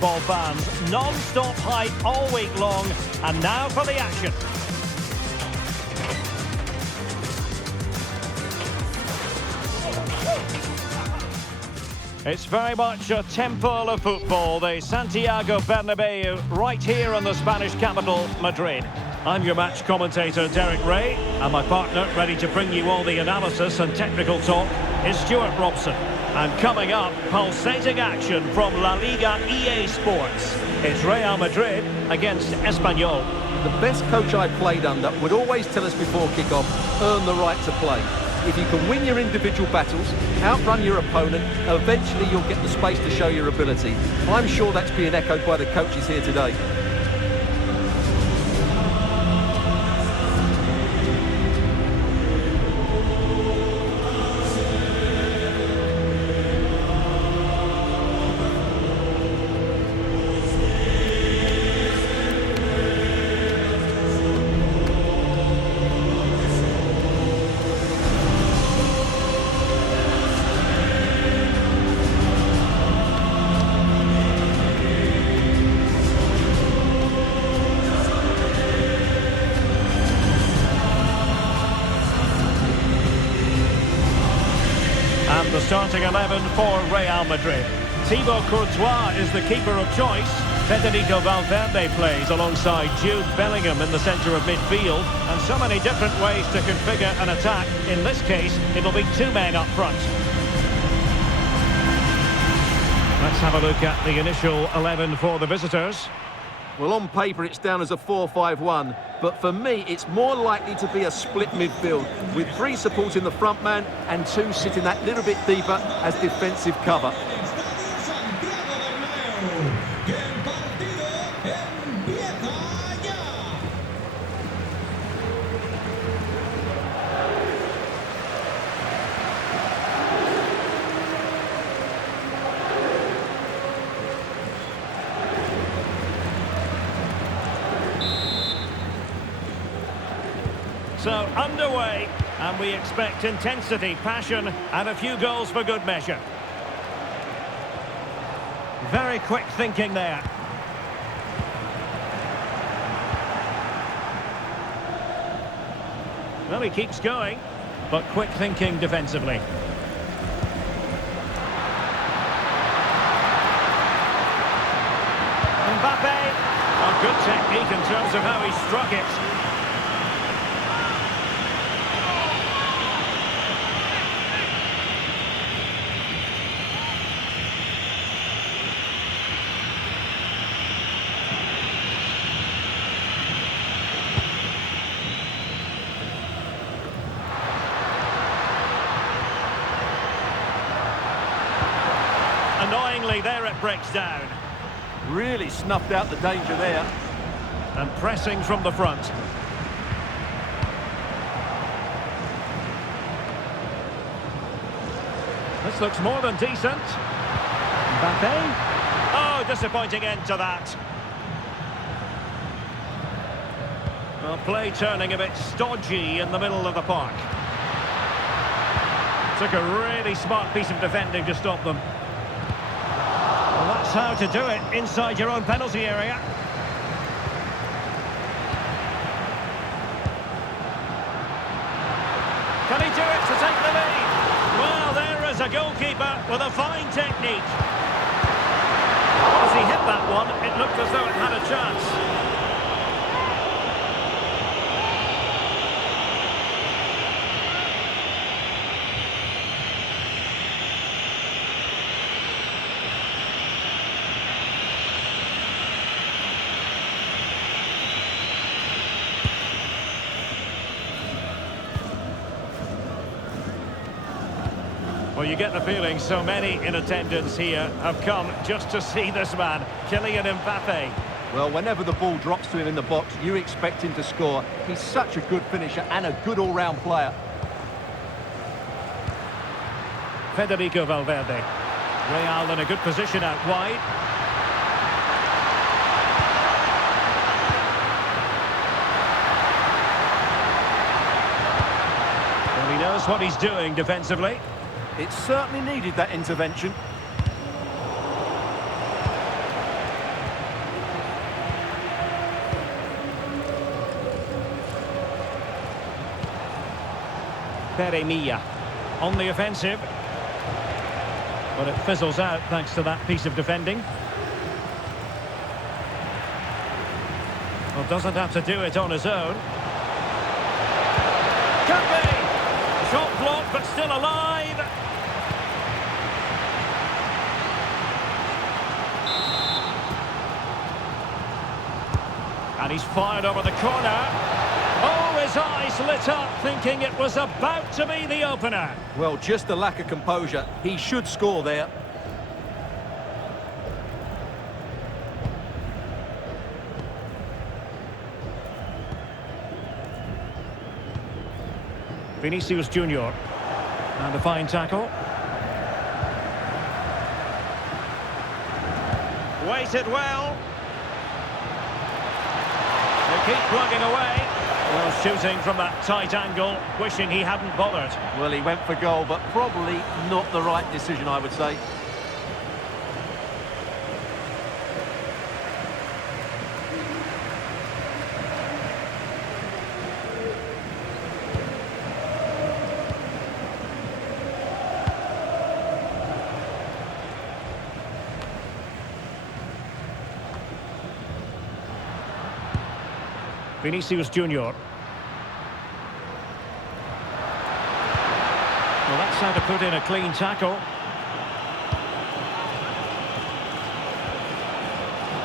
Ball fans, non-stop hype all week long, and now for the action. It's very much a temple of football, the Santiago Bernabéu, right here in the Spanish capital, Madrid. I'm your match commentator, Derek Ray, and my partner, ready to bring you all the analysis and technical talk, is Stuart Robson. And coming up, pulsating action from La Liga EA Sports. It's Real Madrid against Espanyol. The best coach I played under would always tell us before kick-off, earn the right to play. If you can win your individual battles, outrun your opponent, eventually you'll get the space to show your ability. I'm sure that's being echoed by the coaches here today. The starting 11 for Real Madrid. Thibaut Courtois is the keeper of choice. Federico Valverde plays alongside Jude Bellingham in the centre of midfield. And so many different ways to configure an attack. In this case, it'll be two men up front. Let's have a look at the initial 11 for the visitors. Well, on paper it's down as a 4-5-1, but for me it's more likely to be a split midfield, with three supporting the front man and two sitting that little bit deeper as defensive cover. So underway, and we expect intensity, passion, and a few goals for good measure. Very quick thinking there. Well, he keeps going, but quick thinking defensively. Mbappe, a good technique in terms of how he struck it. Annoyingly, there it breaks down. Really snuffed out the danger there. And pressing from the front. This looks more than decent. Mbappe. Oh, disappointing end to that. Well, play turning a bit stodgy in the middle of the park. Took a really smart piece of defending to stop them. Well, that's how to do it inside your own penalty area. Can he do it to take the lead? Well, there is a goalkeeper with a fine technique. As he hit that one, it looked as though it had a chance. Well, you get the feeling so many in attendance here have come just to see this man, Kylian Mbappe. Well, whenever the ball drops to him in the box, you expect him to score. He's such a good finisher and a good all-round player. Federico Valverde. Real in a good position out wide. Well, he knows what he's doing defensively. It certainly needed that intervention. Peremilla on the offensive. But it fizzles out thanks to that piece of defending. Well, doesn't have to do it on his own. Could be! Shot blocked, but still alive. And he's fired over the corner. Oh, his eyes lit up, thinking it was about to be the opener. Well, just the lack of composure. He should score there. Vinícius Júnior. And a fine tackle. Waited well. They keep plugging away. Well, shooting from that tight angle, wishing he hadn't bothered. Well, he went for goal, but probably not the right decision, I would say. Vinícius Júnior. Well, that's how to put in a clean tackle.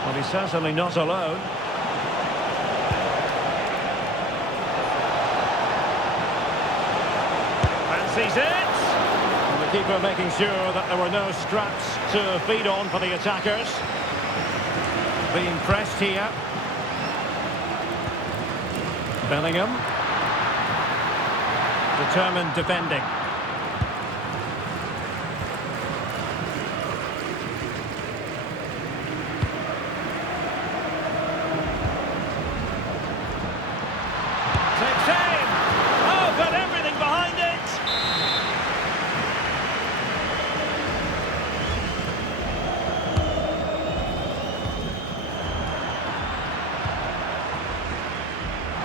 Well, he's certainly not alone. Fancies it! And the keeper making sure that there were no scraps to feed on for the attackers. Being pressed here. Bellingham. Determined defending. Takes aim. Oh, got everything behind it.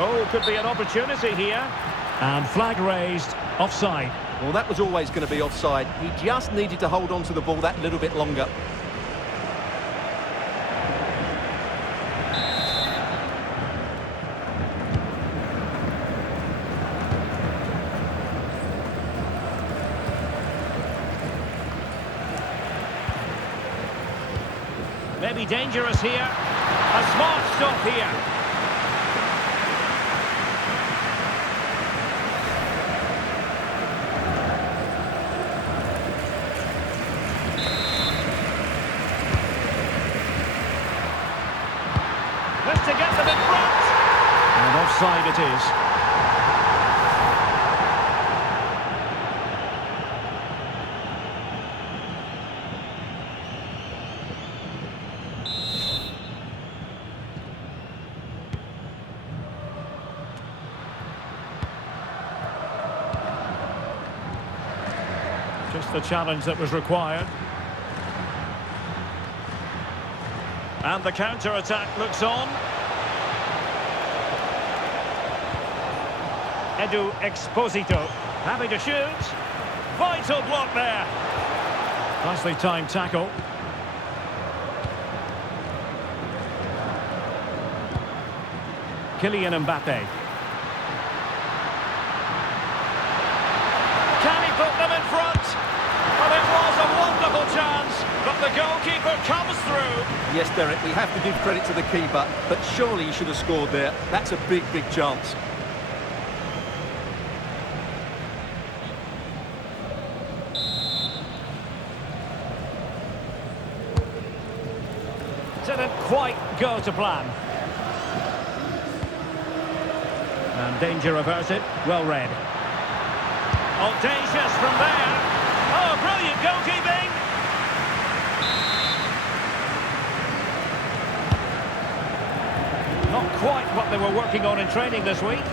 Oh, could be an opportunity here. And flag raised, offside. Well, that was always going to be offside. He just needed to hold on to the ball that little bit longer. Maybe dangerous here. A smart stop here. To get them in front. And offside it is. Just the challenge that was required. And the counter-attack looks on. Edu Exposito, happy to shoot. Vital block there. Nicely timed tackle. Kylian Mbappe. Can he put them in front? Well, it was a wonderful chance, but the goalkeeper comes through. Yes, Derek, we have to give credit to the keeper, but surely he should have scored there. That's a big, big chance. Didn't quite go to plan. And danger averted. Well read. Audacious from there. Oh, brilliant goalkeeping. Not quite what they were working on in training this week.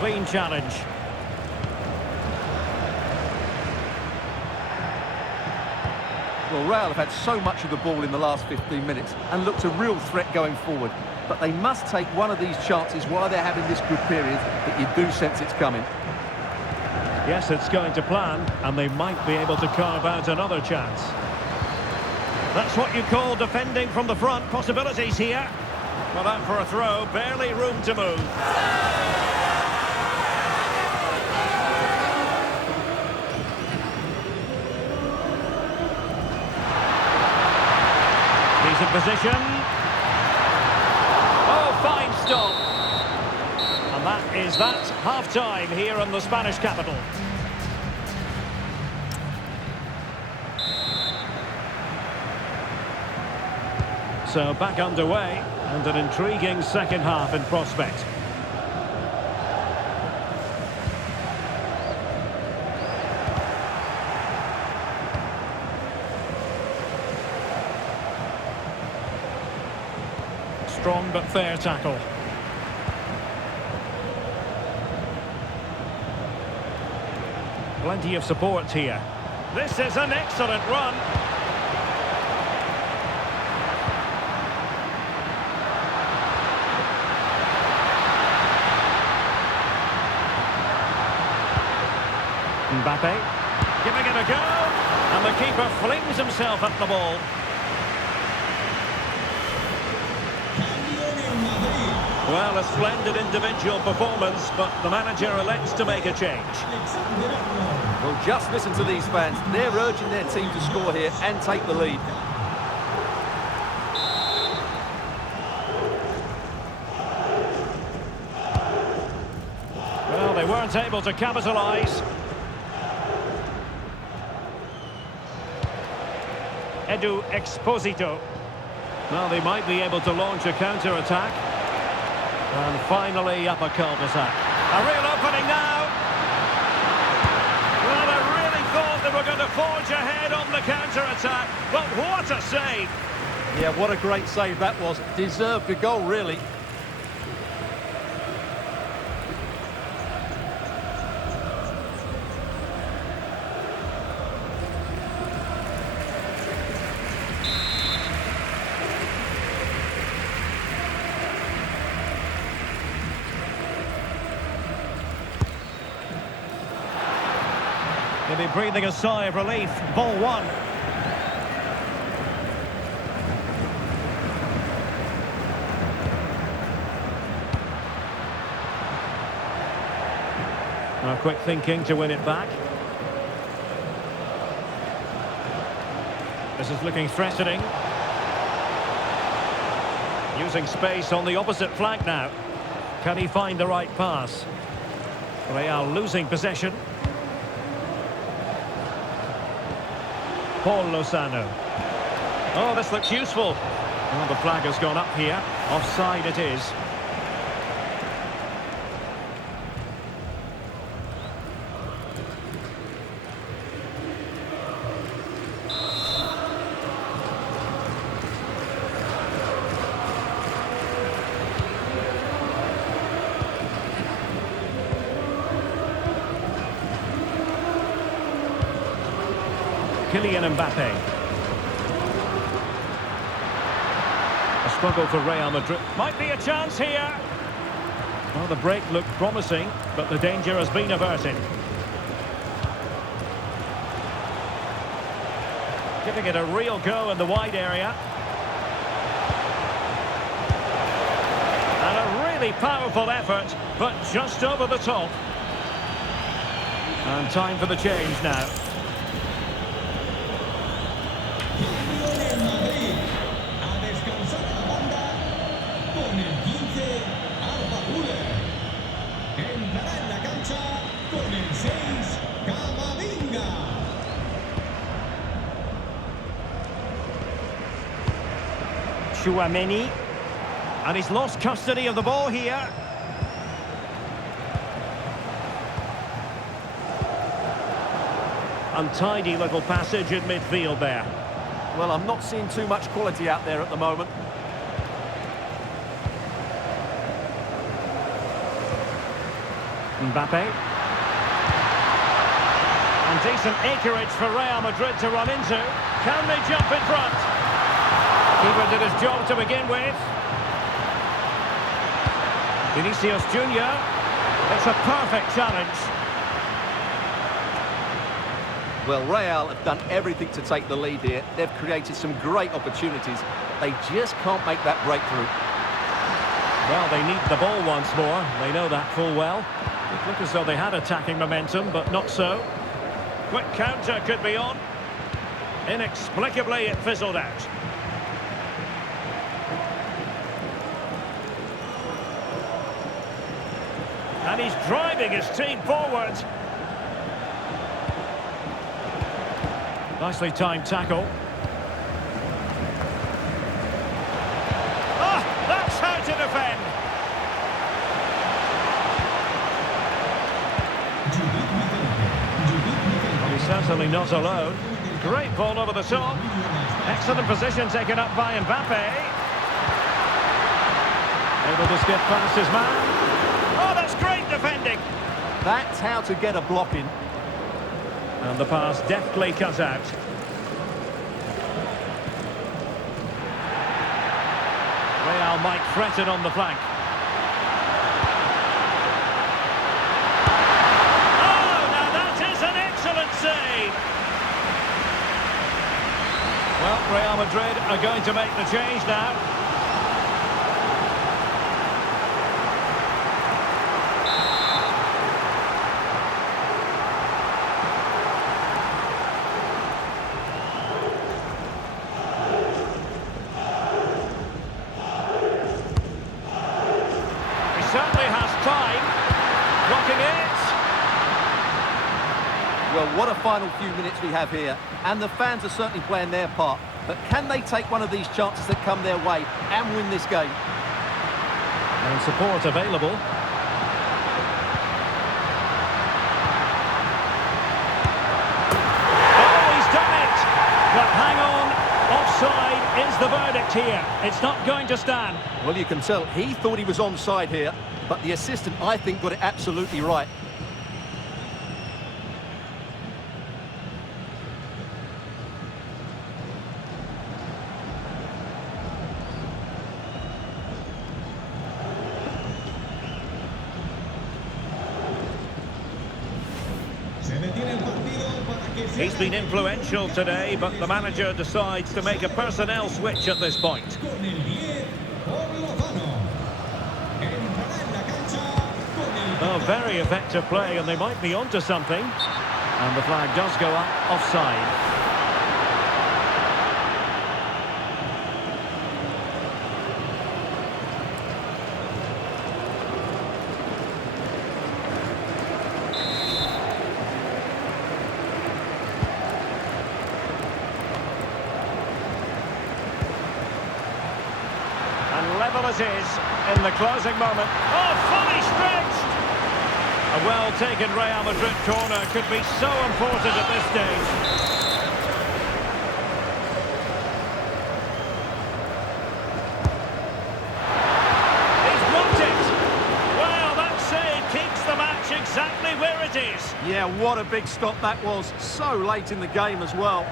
Clean challenge. Well, Real have had so much of the ball in the last 15 minutes and looked a real threat going forward. but they must take one of these chances while they're having this good period that you do sense it's coming. Yes, it's going to plan, and they might be able to carve out another chance. That's what you call defending from the front. Possibilities here. Well, out for a throw, barely room to move. He's in position. Oh, fine stop. And that is that. Half-time here in the Spanish capital. So back underway, and an intriguing second half in prospect. Strong but fair tackle. Plenty of support here. This is an excellent run. Mbappe, giving it a go, and the keeper flings himself at the ball. Well, a splendid individual performance, but the manager elects to make a change. Well, just listen to these fans. They're urging their team to score here and take the lead. Well, they weren't able to capitalise. Edu Exposito. Well, they might be able to launch a counter-attack. And finally up a cul-de-sac. A real opening now. Well, I really thought they were going to forge ahead on the counter-attack. But what a save. Yeah, what a great save that was. Deserved a goal, really. Maybe breathing a sigh of relief. Ball one. Now quick thinking to win it back. This is looking threatening. Using space on the opposite flank now. Can he find the right pass? Real losing possession. Paul Lozano. Oh, this looks useful. Well, the flag has gone up here. Offside it is. Kylian Mbappe. A struggle for Real Madrid. Might be a chance here. Well, the break looked promising, but the danger has been averted. Giving it a real go in the wide area. And a really powerful effort, but just over the top. And time for the change now. Chouameni, and he's lost custody of the ball here. Untidy little passage in midfield there. Well, I'm not seeing too much quality out there at the moment. Mbappe. And decent acreage for Real Madrid to run into. Can they jump in front? Keeper did his job to begin with. Vinícius Júnior. It's a perfect challenge. Well, Real have done everything to take the lead here. They've created some great opportunities. They just can't make that breakthrough. Well, they need the ball once more. They know that full well. It looked as though they had attacking momentum, but not so. Quick counter could be on. Inexplicably, it fizzled out. And he's driving his team forward. Nicely timed tackle. Ah, that's how to defend. Well, he's certainly not alone. Great ball over the top. Excellent position taken up by Mbappe. Able to skip past his man. Oh, that's great defending. That's how to get a block in. And the pass deftly cut out. Real might threaten on the flank. Oh, now that is an excellent save. Well, Real Madrid are going to make the change now. Certainly has time. Blocking it. Well, what a final few minutes we have here. And the fans are certainly playing their part. But can they take one of these chances that come their way and win this game? And support available. Oh, he's done it! But hang on. Offside is the verdict here. It's not going to stand. Well, you can tell he thought he was onside here, but the assistant, I think, got it absolutely right. He's been influential today, but the manager decides to make a personnel switch at this point. Oh, very effective play, and they might be onto something. And the flag does go up, offside. And level it is in the closing moment. Oh, fully stretched! A well-taken Real Madrid corner could be so important at this stage. He's blocked it! Well, that save keeps the match exactly where it is. Yeah, what a big stop that was. So late in the game as well.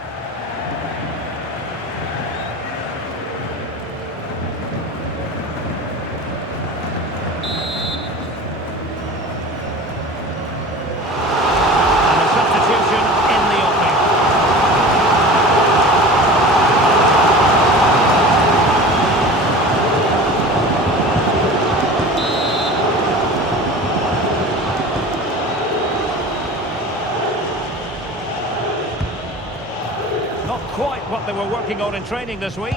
Not quite what they were working on in training this week.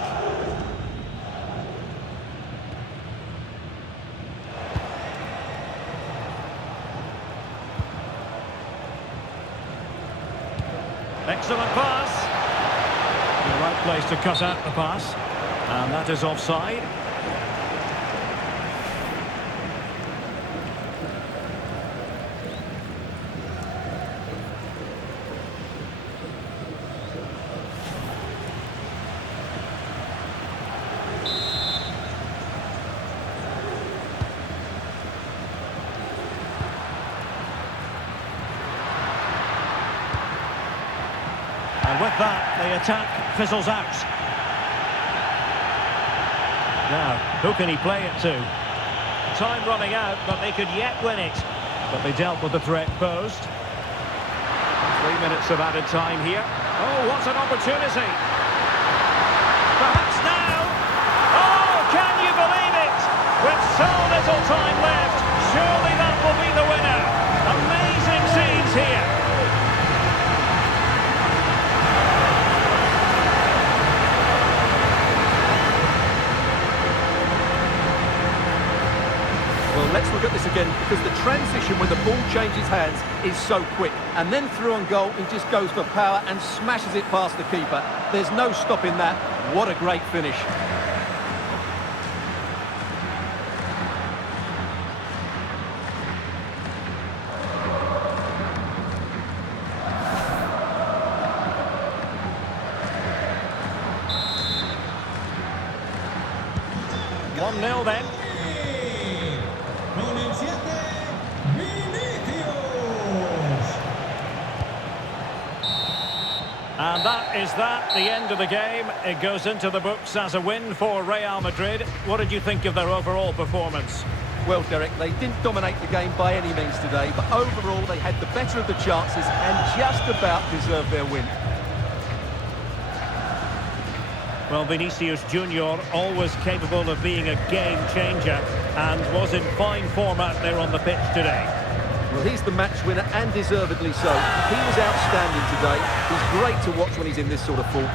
Excellent pass. The right place to cut out the pass. And that is offside. And with that, the attack fizzles out. Now, who can he play it to? time running out, but they could yet win it. But they dealt with the threat posed. 3 minutes of added time here. Oh, what an opportunity. Perhaps now. Oh, can you believe it? With so little time left, surely that will be the winner. Amazing scenes here. Well, let's look at this again, because the transition when the ball changes hands is so quick. And then through on goal, he just goes for power and smashes it past the keeper. There's no stopping that. What a great finish. One 0 then. And that is the end of the game. It goes into the books as a win for Real Madrid. What did you think of their overall performance? Well, Derek, they didn't dominate the game by any means today, but overall they had the better of the chances and just about deserved their win. Well, Vinícius Júnior, always capable of being a game changer, and was in fine form out there on the pitch today. Well, he's the match winner, and deservedly so. He was outstanding today. He's great to watch when he's in this sort of form.